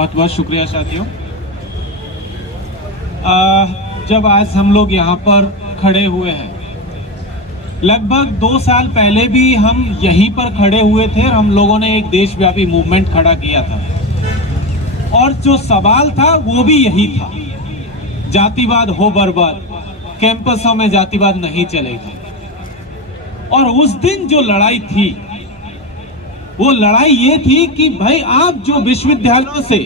बहुत बहुत शुक्रिया साथियों। जब आज हम लोग यहाँ पर खड़े हुए हैं, लगभग 2 साल पहले भी हम यहीं पर खड़े हुए थे और हम लोगों ने एक देशव्यापी मूवमेंट खड़ा किया था और जो सवाल था वो भी यही था, जातिवाद हो बर्बाद, कैंपसों में जातिवाद नहीं चलेगा। और उस दिन जो लड़ाई थी वो लड़ाई ये थी कि भाई आप जो विश्वविद्यालयों से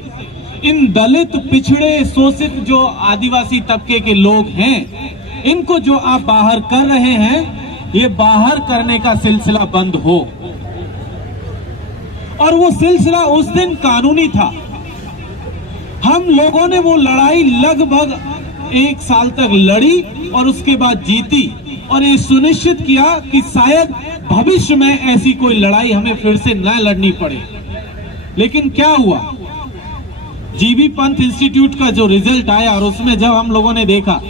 इन दलित, पिछड़े, शोषित जो आदिवासी तबके के लोग हैं, इनको जो आप बाहर कर रहे हैं, ये बाहर करने का सिलसिला बंद हो। और वो सिलसिला उस दिन कानूनी था। हम लोगों ने वो लड़ाई लगभग 1 साल तक लड़ी और उसके बाद जीती और ये सुनिश्चित किया कि शायद भविष्य में ऐसी कोई लड़ाई हमें फिर से न लड़नी पड़े। लेकिन क्या हुआ, जीबी पंत इंस्टीट्यूट का जो रिजल्ट आया और उसमें जब हम लोगों ने देखा,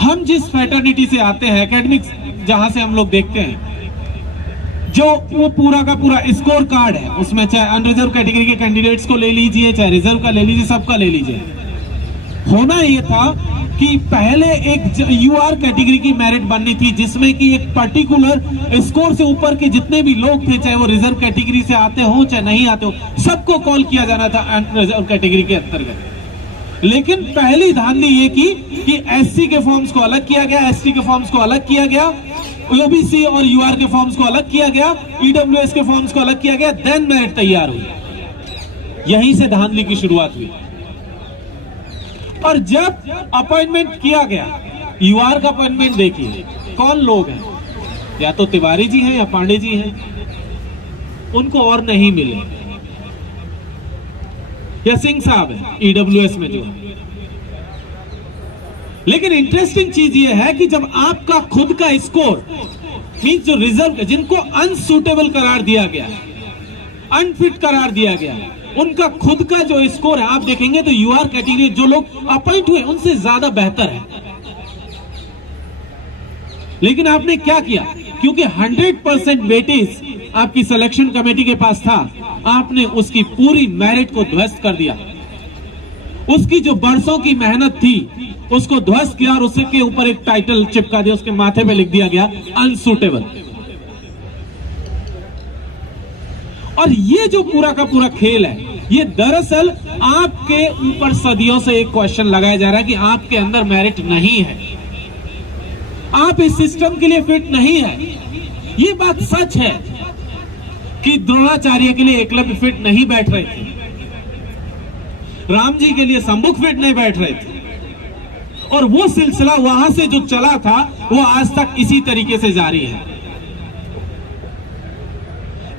हम जिस फ्रेटर्निटी से आते हैं, एकेडमिक्स जहां से हम लोग देखते हैं, जो वो पूरा का पूरा स्कोर कार्ड है, उसमें चाहे अनरिजर्व कैटेगरी के कैंडिडेट्स को ले लीजिए, चाहे रिजर्व का ले लीजिए, सबका ले लीजिए। होना ये था कि पहले एक यूआर कैटेगरी की मेरिट बननी थी जिसमें कि एक पर्टिकुलर स्कोर से ऊपर के जितने भी लोग थे, चाहे वो रिजर्व कैटेगरी से आते हो चाहे नहीं आते हो, सबको कॉल किया जाना था रिजर्व कैटेगरी के अंतर्गत। लेकिन पहली धांधली ये की कि एससी के फॉर्म्स को अलग किया गया, एसटी के फॉर्म्स को अलग किया गया, ओबीसी और यूआर के फॉर्म्स को अलग किया गया, ईडब्ल्यूएस के फॉर्म्स को अलग किया गया, देन मेरिट तैयार हुई। यहीं से धांधली की शुरुआत हुई। और जब अपॉइंटमेंट किया गया, यूआर का अपॉइंटमेंट देखिए, कौन लोग हैं, या तो तिवारी जी हैं या पांडे जी हैं, उनको और नहीं मिले, या सिंह साहब हैं ईडब्ल्यूएस में जो है। लेकिन इंटरेस्टिंग चीज ये है कि जब आपका खुद का स्कोर मींस जो रिजर्व, जिनको अनसूटेबल करार दिया गया है, अनफिट करार दिया गया है, उनका खुद का जो स्कोर है आप देखेंगे तो यूआर कैटेगरी जो लोग अपॉइंट हुए उनसे ज्यादा बेहतर है। लेकिन आपने क्या किया, क्योंकि 100% वेटेज आपकी सिलेक्शन कमेटी के पास था, आपने उसकी पूरी मेरिट को ध्वस्त कर दिया। उसकी जो बरसों की मेहनत थी उसको ध्वस्त किया और उसके ऊपर एक टाइटल चिपका दिया, उसके माथे पे लिख दिया गया अनसूटेबल। और ये जो पूरा का पूरा खेल है, ये दरअसल आपके ऊपर सदियों से एक क्वेश्चन लगाया जा रहा है कि आपके अंदर मेरिट नहीं है, आप इस सिस्टम के लिए फिट नहीं है। ये बात सच है कि द्रोणाचार्य के लिए एकलव्य फिट नहीं बैठ रहे थे, राम जी के लिए संमुख फिट नहीं बैठ रहे थे, और वो सिलसिला वहां से जो चला था वो आज तक इसी तरीके से जारी है।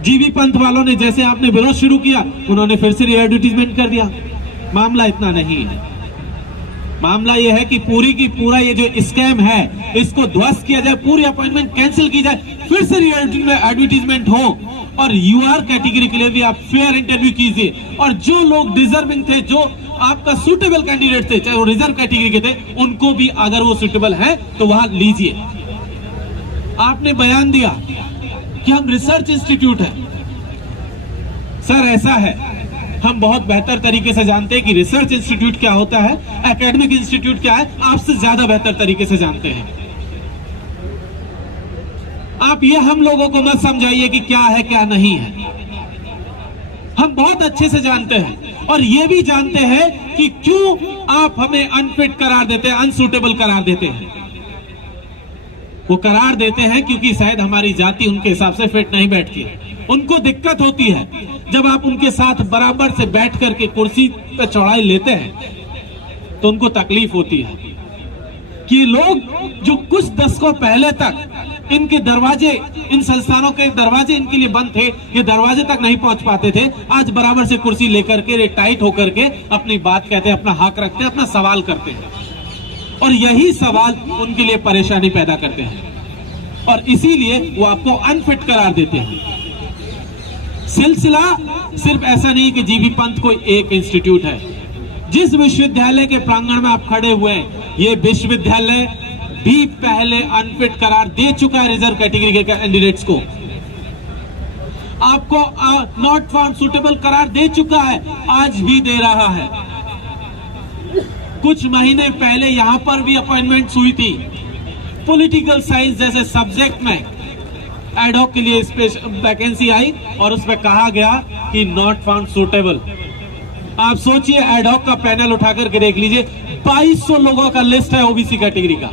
जीबी पंत वालों ने जैसे आपने विरोध शुरू किया, उन्होंने फिर से एडवर्टीजमेंट कर दिया। मामला इतना नहीं है, मामला यह है कि पूरी की पूरा ये जो स्कैम है इसको ध्वस्त किया जाए, पूरी अपॉइंटमेंट कैंसिल की जाए, फिर से एडवर्टीजमेंट हो और यूआर कैटेगरी के लिए भी आप फेयर इंटरव्यू कीजिए। और जो लोग डिजर्विंग थे, जो आपका सुटेबल कैंडिडेट थे, चाहे वो रिजर्व कैटेगरी के थे, उनको भी अगर वो सुटेबल है तो वहां लीजिए। आपने बयान दिया कि हम रिसर्च इंस्टीट्यूट है। सर ऐसा है, हम बहुत बेहतर तरीके से जानते हैं कि रिसर्च इंस्टीट्यूट क्या होता है, एकेडमिक इंस्टीट्यूट क्या है, आपसे ज्यादा बेहतर तरीके से जानते हैं। आप ये हम लोगों को मत समझाइए कि क्या है क्या नहीं है, हम बहुत अच्छे से जानते हैं और ये भी जानते हैं कि क्यों आप हमें अनफिट करार देते हैं, अनसूटेबल करार देते हैं। वो करार देते हैं क्योंकि शायद हमारी जाति उनके हिसाब से फिट नहीं बैठती है। उनको दिक्कत होती है जब आप उनके साथ बराबर से बैठ करके कुर्सी पर चौड़ाई लेते हैं तो उनको तकलीफ होती है कि लोग जो कुछ दशकों पहले तक इनके दरवाजे, इन संस्थानों के दरवाजे इनके लिए बंद थे, ये दरवाजे तक नहीं पहुंच पाते थे, आज बराबर से कुर्सी लेकर के टाइट होकर के अपनी बात कहते हैं, अपना हक रखते हैं, अपना सवाल करते हैं। और यही सवाल उनके लिए परेशानी पैदा करते हैं और इसीलिए वो आपको अनफिट करार देते हैं। सिलसिला सिर्फ ऐसा नहीं कि जीबी पंत कोई एक इंस्टीट्यूट है। जिस विश्वविद्यालय के प्रांगण में आप खड़े हुए हैं, ये विश्वविद्यालय भी पहले अनफिट करार दे चुका है रिजर्व कैटेगरी के कैंडिडेट्स को। आपको नॉट फाउंड सुटेबल करार दे चुका है, आज भी दे रहा है। कुछ महीने पहले यहां पर भी अपॉइंटमेंट्स हुई थी पॉलिटिकल साइंस जैसे सब्जेक्ट में, एडहॉक के लिए स्पेशल वैकेंसी आई और उसमें कहा गया कि नॉट फाउंड सुटेबल। आप सोचिए, एडहॉक का पैनल उठा करके देख लीजिए, 2200 लोगों का लिस्ट है ओबीसी कैटेगरी का,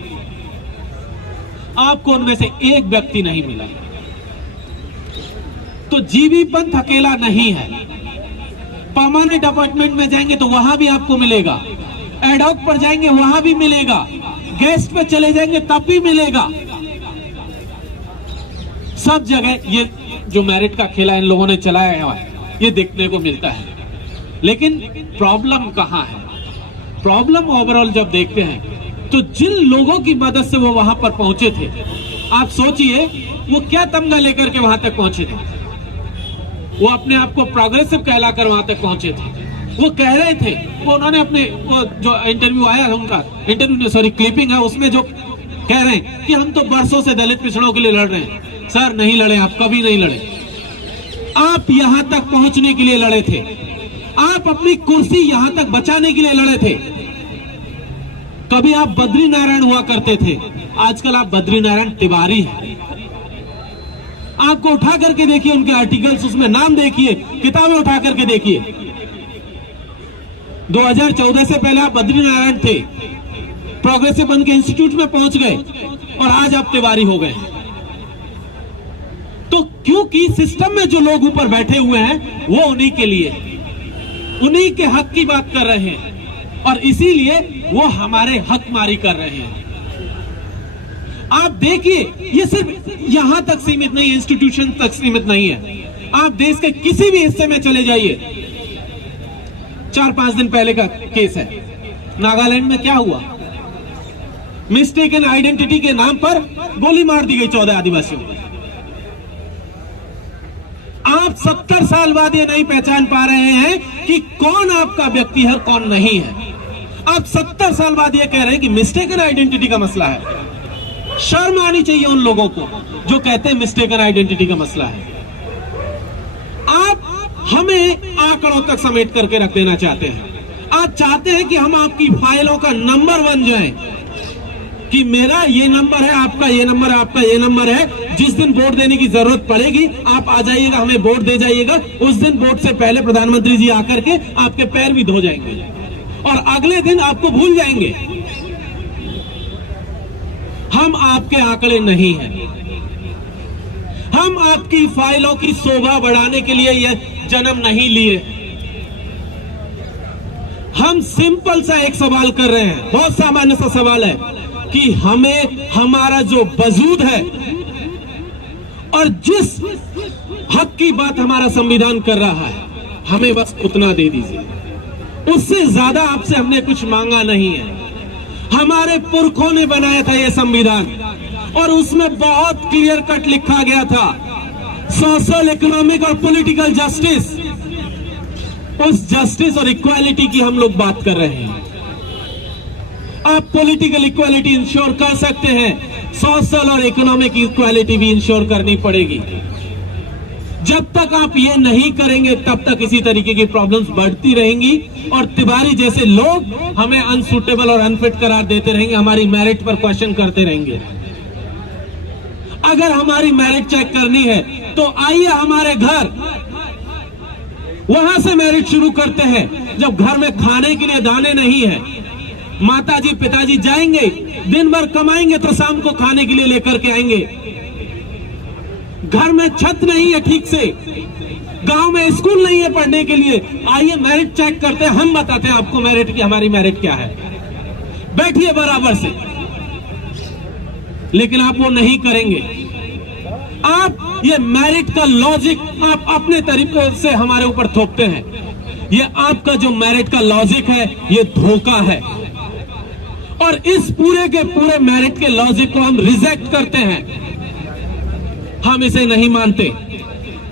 आपको उनमें से एक व्यक्ति नहीं मिला। तो जीबी पंत अकेला नहीं है, परमानेंट अपॉइंटमेंट में जाएंगे तो वहां भी आपको मिलेगा, एडहॉक पर जाएंगे वहां भी मिलेगा, गेस्ट पे चले जाएंगे तब भी मिलेगा। सब जगह ये जो मेरिट का खेला इन लोगों ने चलाया है ये देखने को मिलता है। लेकिन प्रॉब्लम कहां है? प्रॉब्लम ओवरऑल जब देखते हैं तो जिन लोगों की मदद से वो वहां पर पहुंचे थे, आप सोचिए वो क्या तमगा लेकर के वहां तक पहुंचे थे। वो अपने आप को प्रोग्रेसिव कहलाकर वहां तक पहुंचे थे। वो कह रहे थे, वो उन्होंने अपने वो जो इंटरव्यू आया उनका इंटरव्यू सॉरी क्लिपिंग है, उसमें जो कह रहे हैं कि हम तो बरसों से दलित पिछड़ों के लिए लड़ रहे हैं। सर नहीं लड़े, आप कभी नहीं लड़े, आप यहां तक पहुंचने के लिए लड़े थे, आप अपनी कुर्सी यहां तक बचाने के लिए लड़े थे। कभी आप बद्री नारायण हुआ करते थे, आजकल आप बद्री नारायण तिवारी हैं। आपको उठा करके देखिए उनके आर्टिकल्स, उसमें नाम देखिए, किताबें उठा करके देखिए। 2014 से पहले आप बद्री नारायण थे, प्रोग्रेसिव बन के इंस्टीट्यूट में पहुंच गए और आज आप तिवारी हो गए। तो क्योंकि सिस्टम में जो लोग ऊपर बैठे हुए हैं वो उन्हीं के लिए, उन्हीं के हक की बात कर रहे हैं और इसीलिए वो हमारे हक मारी कर रहे हैं। आप देखिए, ये सिर्फ यहां तक सीमित नहीं है, इंस्टीट्यूशन तक सीमित नहीं है। आप देश के किसी भी हिस्से में चले जाइए। 4-5 दिन पहले का केस है, नागालैंड में क्या हुआ? मिस्टेकन आइडेंटिटी के नाम पर गोली मार दी गई 14 आदिवासियों को। आप 70 साल बाद ये नहीं पहचान पा रहे हैं कि कौन आपका व्यक्ति है, कौन नहीं है। आप 70 साल बाद ये कह रहे हैं कि मिस्टेकन आइडेंटिटी का मसला है। शर्म आनी चाहिए उन लोगों को जो कहते हैं मिस्टेकन आइडेंटिटी का मसला है। आप हमें आंकड़ों तक समेट करके रख देना चाहते हैं। आप चाहते हैं कि हम आपकी फाइलों का नंबर बन जाएं, कि मेरा ये नंबर है, आपका ये नंबर है, आपका ये नंबर है। जिस दिन वोट देने की जरूरत पड़ेगी आप आ जाइएगा, हमें वोट दे जाइएगा। उस दिन वोट से पहले प्रधानमंत्री जी आकर के आपके पैर भी धो जाएंगे और अगले दिन आपको भूल जाएंगे। हम आपके आंकड़े नहीं हैं। हम आपकी फाइलों की शोभा बढ़ाने के लिए यह जन्म नहीं लिए। हम सिंपल सा एक सवाल कर रहे हैं, बहुत सामान्य सा सवाल है कि हमें हमारा जो वजूद है और जिस हक की बात हमारा संविधान कर रहा है, हमें बस उतना दे दीजिए। उससे ज्यादा आपसे हमने कुछ मांगा नहीं है। हमारे पुरखों ने बनाया था यह संविधान और उसमें बहुत क्लियर कट लिखा गया था सोशल, इकोनॉमिक और पॉलिटिकल जस्टिस। उस जस्टिस और इक्वालिटी की हम लोग बात कर रहे हैं। आप पॉलिटिकल इक्वालिटी इंश्योर कर सकते हैं, सोशल और इकोनॉमिक इक्वालिटी भी इंश्योर करनी पड़ेगी। जब तक आप ये नहीं करेंगे तब तक इसी तरीके की प्रॉब्लम्स बढ़ती रहेंगी और तिवारी जैसे लोग हमें अनसुटेबल और अनफिट करार देते रहेंगे, हमारी मेरिट पर क्वेश्चन करते रहेंगे। अगर हमारी मेरिट चेक करनी है तो आइए हमारे घर, वहां से मेरिट शुरू करते हैं। जब घर में खाने के लिए दाने नहीं है, माताजी पिताजी जाएंगे, दिन भर कमाएंगे तो शाम को खाने के लिए लेकर के आएंगे। घर में छत नहीं है ठीक से, गांव में स्कूल नहीं है पढ़ने के लिए, आइए मेरिट चेक करते हैं। हम बताते हैं आपको मेरिट की, हमारी मेरिट क्या है। बैठिए बराबर से। लेकिन आप वो नहीं करेंगे। आप ये मेरिट का लॉजिक आप अपने तरीके से हमारे ऊपर थोपते हैं। ये आपका जो मेरिट का लॉजिक है ये धोखा है और इस पूरे के पूरे मेरिट के लॉजिक को हम रिजेक्ट करते हैं। हम इसे नहीं मानते।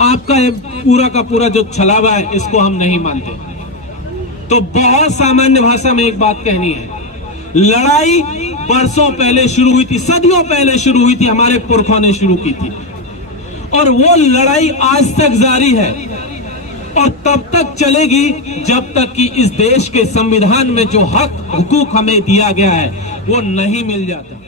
आपका पूरा का पूरा जो छलावा है इसको हम नहीं मानते। तो बहुत सामान्य भाषा में एक बात कहनी है, लड़ाई बरसों पहले शुरू हुई थी, सदियों पहले शुरू हुई थी, हमारे पुरखों ने शुरू की थी और वो लड़ाई आज तक जारी है और तब तक चलेगी जब तक कि इस देश के संविधान में जो हक हुकूक हमें दिया गया है वो नहीं मिल जाता।